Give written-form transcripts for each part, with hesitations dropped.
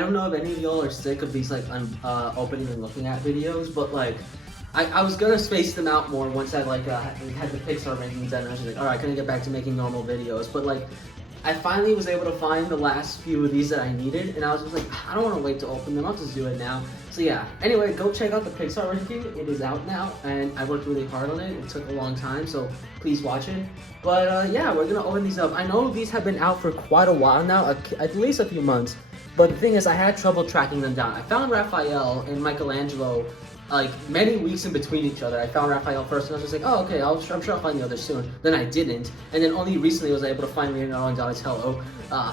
don't know if any of y'all are sick of these like opening and looking at videos, but like I was gonna space them out more once I like had the Pixar rankings done. I was like, all right, gonna get back to making normal videos, but like I finally was able to find the last few of these that I needed, and I was just like, I don't want to wait to open them. I'll just do it now. So yeah. Anyway, go check out the Pixar ranking. It is out now, and I worked really hard on it. It took a long time, so please watch it. But yeah, we're gonna open these up. I know these have been out for quite a while now, at least a few months. But the thing is, I had trouble tracking them down. I found Raphael and Michelangelo like many weeks in between each other. I found Raphael first, and I was just like, oh, okay, I'm sure I'll find the others soon. Then I didn't, and then only recently was I able to find Leonardo and Donatello.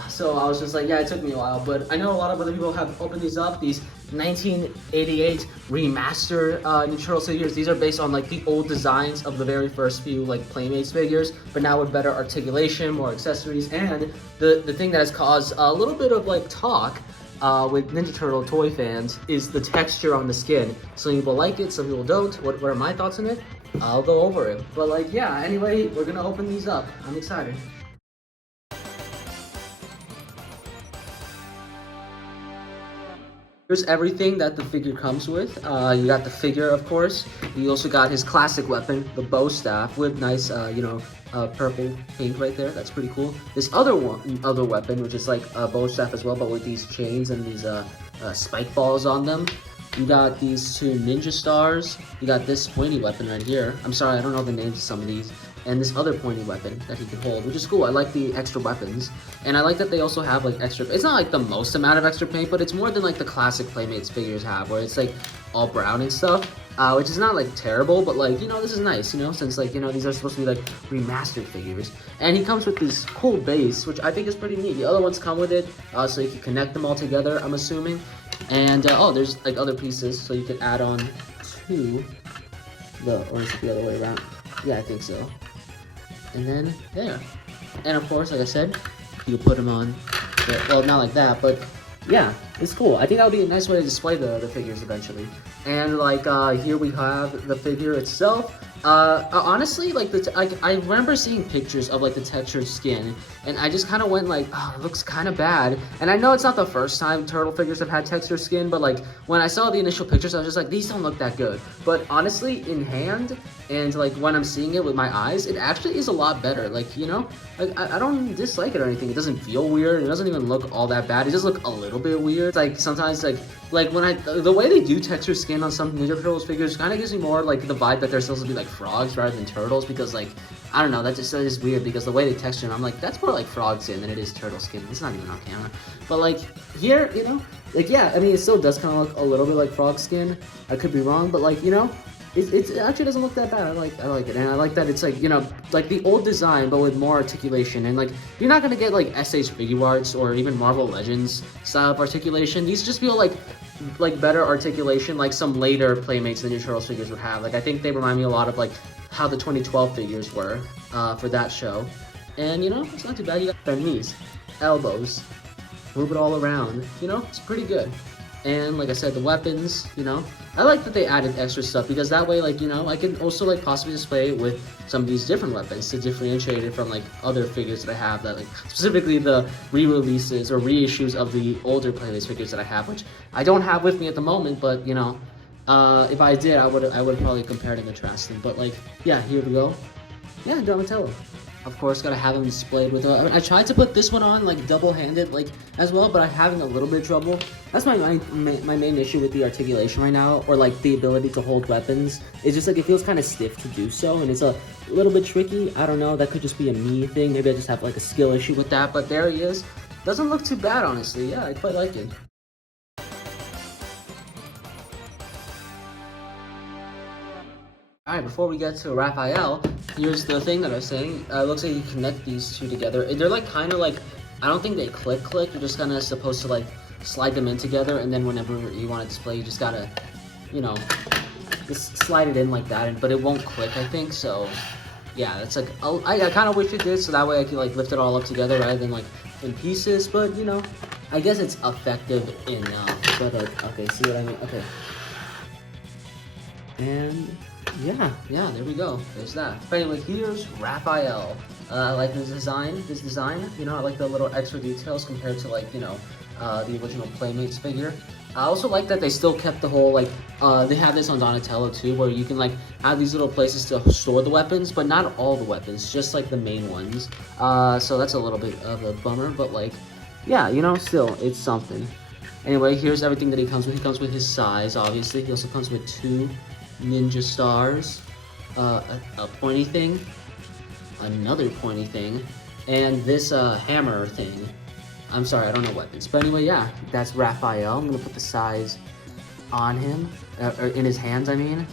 So I was just like, yeah, it took me a while, but I know a lot of other people have opened these up. These 1988 remastered Ninja Turtle figures. These are based on like the old designs of the very first few like Playmates figures, but now with better articulation, more accessories, and the thing that has caused a little bit of like talk with Ninja Turtle toy fans is the texture on the skin. Some people like it, some people don't. What are my thoughts on it? I'll go over it. But like, yeah, anyway, we're gonna open these up. I'm excited. Here's everything that the figure comes with. You got the figure, of course. You also got his classic weapon, the bow staff, with nice, purple paint right there. That's pretty cool. This other weapon, which is like a bow staff as well, but with these chains and these spike balls on them. You got these two ninja stars. You got this pointy weapon right here. I'm sorry, I don't know the names of some of these. And this other pointy weapon that he can hold, which is cool. I like the extra weapons. And I like that they also have like extra, it's not like the most amount of extra paint, but it's more than like the classic Playmates figures have, where it's like all brown and stuff, which is not like terrible, but like, you know, this is nice, you know, since like, you know, these are supposed to be like remastered figures. And he comes with this cool base, which I think is pretty neat. The other ones come with it, so you can connect them all together, I'm assuming. And, oh, there's like other pieces, so you can add on to or is it the other way around? Yeah, I think so. And then there. And of course, like I said, you can put them on, well, not like that, but yeah, it's cool. I think that would be a nice way to display the figures eventually. And like, here we have the figure itself. Honestly, like I remember seeing pictures of like the textured skin, and I just kind of went like, oh, it looks kind of bad. And I know it's not the first time turtle figures have had textured skin, but like when I saw the initial pictures, I was just like, these don't look that good. But honestly, in hand and like when I'm seeing it with my eyes, it actually is a lot better. Like, you know, like I don't dislike it or anything. It doesn't feel weird. It doesn't even look all that bad. It just look a little bit weird. It's like sometimes like when the way they do texture skin on some Ninja Turtles figures kind of gives me more like the vibe that they're supposed to be like frogs rather than turtles, because like I don't know, that is weird, because the way they texture them, I'm like, that's more like frog skin than it is turtle skin. It's not even on camera, but like here, you know, like yeah, I mean it still does kind of look a little bit like frog skin. I could be wrong, but like, you know, it actually doesn't look that bad. I like it, and I like that it's like, you know, like the old design but with more articulation. And like you're not gonna get like SH Figure Arts or even Marvel Legends style of articulation. These just feel like better articulation, like some later Playmates Ninja Turtles figures would have. Like I think they remind me a lot of like how the 2012 figures were for that show. And you know, it's not too bad. You got their knees, elbows, move it all around. You know, it's pretty good. And like I said, the weapons, you know, I like that they added extra stuff, because that way, like, you know, I can also like possibly display it with some of these different weapons to differentiate it from like other figures that I have, that like specifically the re-releases or reissues of the older Playmates figures that I have, which I don't have with me at the moment, but you know, if I did, I would probably compare it and contrast them. But like, yeah, here we go. Yeah, Donatello. Of course, gotta have them displayed with. I tried to put this one on like double-handed, like as well, but I'm having a little bit of trouble. That's my main issue with the articulation right now, or like the ability to hold weapons. It's just like it feels kind of stiff to do so, and it's a little bit tricky. I don't know. That could just be a me thing. Maybe I just have like a skill issue with that. But there he is. Doesn't look too bad, honestly. Yeah, I quite like it. Alright, before we get to Raphael, here's the thing that I was saying. It looks like you connect these two together. They're like kind of like, I don't think they click. You're just kind of supposed to like slide them in together, and then whenever you want to display, you just gotta, you know, just slide it in like that, but it won't click, I think. So yeah, it's like, I kind of wish it did, so that way I could like lift it all up together rather than like in pieces. But you know, I guess it's effective enough. But like, okay, see what I mean? Okay. And yeah, there we go. There's that. But anyway, here's Raphael. I like his design, you know, I like the little extra details compared to like, you know, the original Playmates figure. I also like that they still kept the whole, like, they have this on Donatello too, where you can, like, have these little places to store the weapons, but not all the weapons, just, like, the main ones. So that's a little bit of a bummer, but, like, yeah, you know, still, it's something. Anyway, here's everything that he comes with. He comes with his size, obviously. He also comes with 2 ninja stars, a pointy thing, another pointy thing, and this hammer thing. I'm sorry, I don't know weapons. But anyway, yeah, that's Raphael. I'm gonna put the size on him, or in his hands, I mean.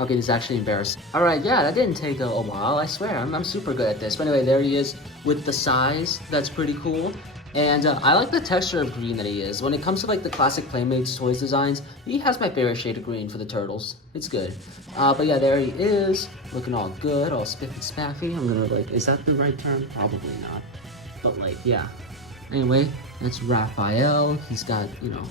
Okay, he's actually embarrassed. Alright, yeah, that didn't take a while, I swear. I'm super good at this. But anyway, there he is with the size. That's pretty cool. And I like the texture of green that he is. When it comes to, like, the classic Playmates toys designs, he has my favorite shade of green for the turtles. It's good. But yeah, there he is, looking all good, all spiffy spaffy. I'm gonna, like, is that the right term? Probably not. But, like, yeah. Anyway, that's Raphael. He's got, you know,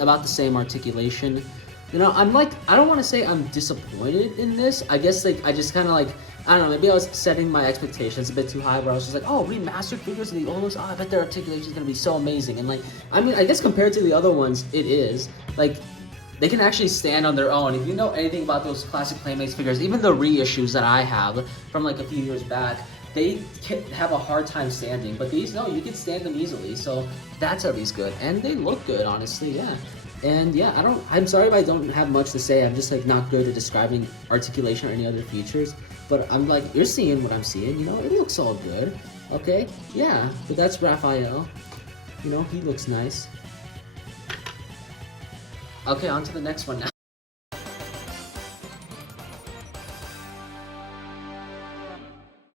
about the same articulation. You know, I'm like, I don't want to say I'm disappointed in this. I guess, like, I just kind of, like, I don't know, maybe I was setting my expectations a bit too high, where I was just like, oh, remastered figures of the old ones, oh, I bet their articulation is going to be so amazing. And, like, I mean, I guess compared to the other ones, it is. Like, they can actually stand on their own. If you know anything about those classic Playmates figures, even the reissues that I have from, like, a few years back, they can have a hard time standing. But these, no, you can stand them easily. So that's at least good. And they look good, honestly, yeah. And yeah, I'm sorry if I don't have much to say. I'm just, like, not good at describing articulation or any other features. But I'm like, you're seeing what I'm seeing, you know? It looks all good, okay? Yeah, but that's Raphael. You know, he looks nice. Okay, on to the next one now.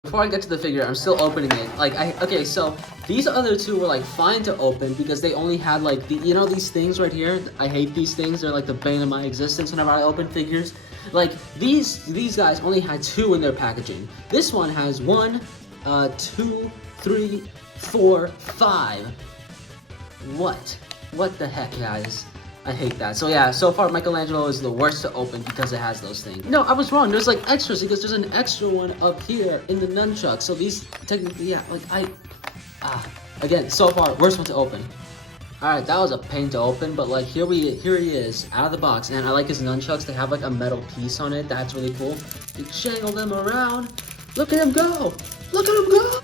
Before I get to the figure, I'm still opening it. Like, okay, so these other two were, like, fine to open because they only had, like, you know these things right here? I hate these things. They're, like, the bane of my existence whenever I open figures. Like, these guys only had 2 in their packaging. This one has 1, 2, 3, 4, 5. What the heck, guys? I hate that. So yeah, so far Michelangelo is the worst to open because it has those things. No, I was wrong. There's, like, extras because there's an extra one up here in the nunchuck. So these technically, yeah, like, again, so far worst one to open. All right, that was a pain to open, but, like, here he is out of the box, and I like his nunchucks. They have, like, a metal piece on it. That's really cool. You jangle them around. Look at him go! Look at him go!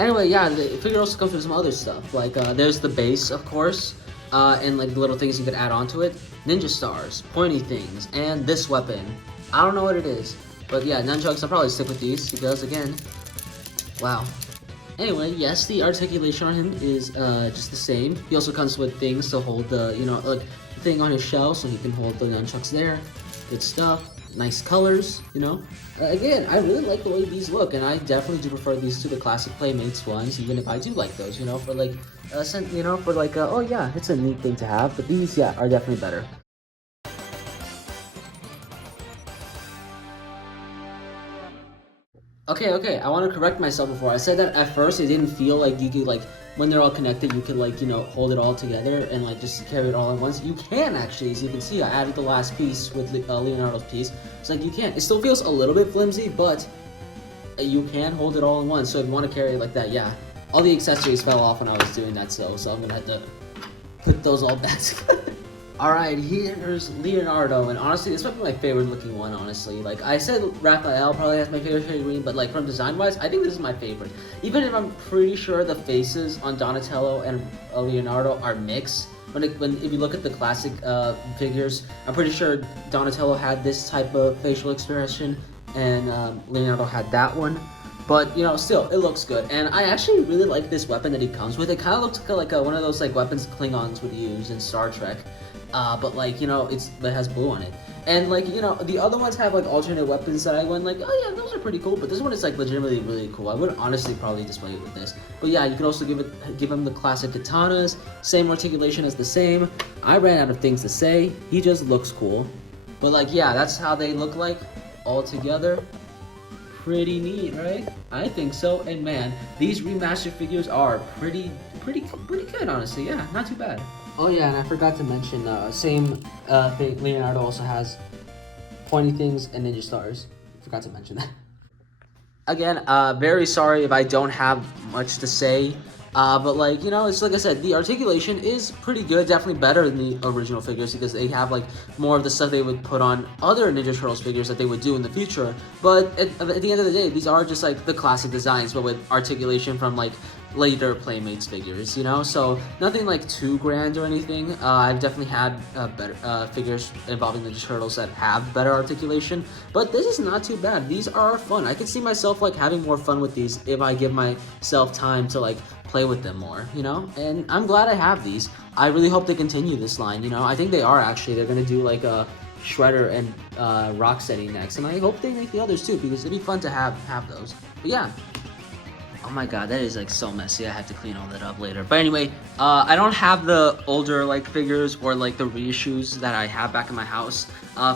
Anyway, yeah, the figure also comes with some other stuff. Like, there's the base, of course. And, like, little things you could add onto it. Ninja stars, pointy things, and this weapon. I don't know what it is. But yeah, nunchucks, I'll probably stick with these because, again, wow. Anyway, yes, the articulation on him is just the same. He also comes with things to hold the, you know, like, the thing on his shell so he can hold the nunchucks there. Good stuff. Nice colors, you know. Again, I really like the way these look, and I definitely do prefer these to the classic Playmates ones, even if I do like those, you know, for, like, you know, for, like, oh yeah, it's a neat thing to have, but these, yeah, are definitely better. Okay, I want to correct myself before. I said that at first it didn't feel like you could, like, when they're all connected, you could, like, you know, hold it all together and, like, just carry it all at once. You can, actually, as you can see. I added the last piece with Leonardo's piece. It's like, you can. It still feels a little bit flimsy, but you can hold it all in one. So if you want to carry it like that, yeah. All the accessories fell off when I was doing that, so I'm going to have to put those all back together. Alright, here's Leonardo, and honestly, this might be my favorite looking one, honestly. Like, I said Raphael probably has my favorite shade of green, but, like, from design-wise, I think this is my favorite. Even if I'm pretty sure the faces on Donatello and Leonardo are mixed. If you look at the classic figures, I'm pretty sure Donatello had this type of facial expression, and Leonardo had that one. But, you know, still, it looks good. And I actually really like this weapon that he comes with. It kind of looks like one of those, like, weapons Klingons would use in Star Trek. But, like, you know, it has blue on it. And, like, you know, the other ones have, like, alternate weapons that I went, like, oh yeah, those are pretty cool. But this one is, like, legitimately really cool. I would honestly probably display it with this. But yeah, you can also give him the classic katanas. Same articulation as the same. I ran out of things to say. He just looks cool. But, like, yeah, that's how they look like all together. Pretty neat, right? I think so. And man, these remastered figures are pretty good, honestly. Yeah, not too bad. Oh yeah, and I forgot to mention, same thing. Leonardo also has pointy things and ninja stars. Forgot to mention that. Again, very sorry if I don't have much to say. But like, you know, it's like I said, the articulation is pretty good, definitely better than the original figures because they have like more of the stuff they would put on other Ninja Turtles figures that they would do in the future. But at the end of the day, these are just like the classic designs, but with articulation from like later Playmates figures, you know, so nothing like too grand or anything. I've definitely had better figures involving the Turtles that have better articulation, but this is not too bad. These are fun. I could see myself like having more fun with these if I give myself time to like play with them more, you know, and I'm glad I have these. I really hope they continue this line, you know. I think they are actually. They're gonna do like a Shredder and Rocksteady next, and I hope they make the others too because it'd be fun to have those. But yeah. Oh my god, that is like so messy. I have to clean all that up later. But anyway, I don't have the older like figures or like the reissues that I have back in my house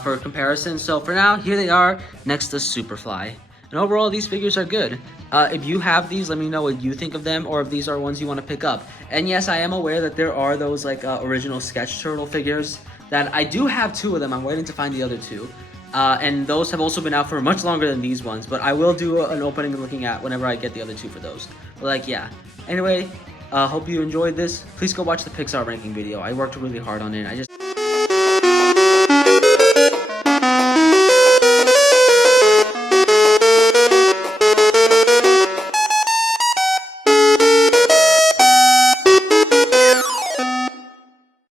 for comparison. So for now, here they are next to Superfly. And overall, these figures are good. If you have these, let me know what you think of them or if these are ones you want to pick up. And yes, I am aware that there are those like original Sketch Turtle figures that I do have 2 of them. I'm waiting to find the other 2. And those have also been out for much longer than these ones, but I will do an opening and looking at whenever I get the other 2 for those. But like, yeah. Anyway, hope you enjoyed this. Please go watch the Pixar ranking video. I worked really hard on it.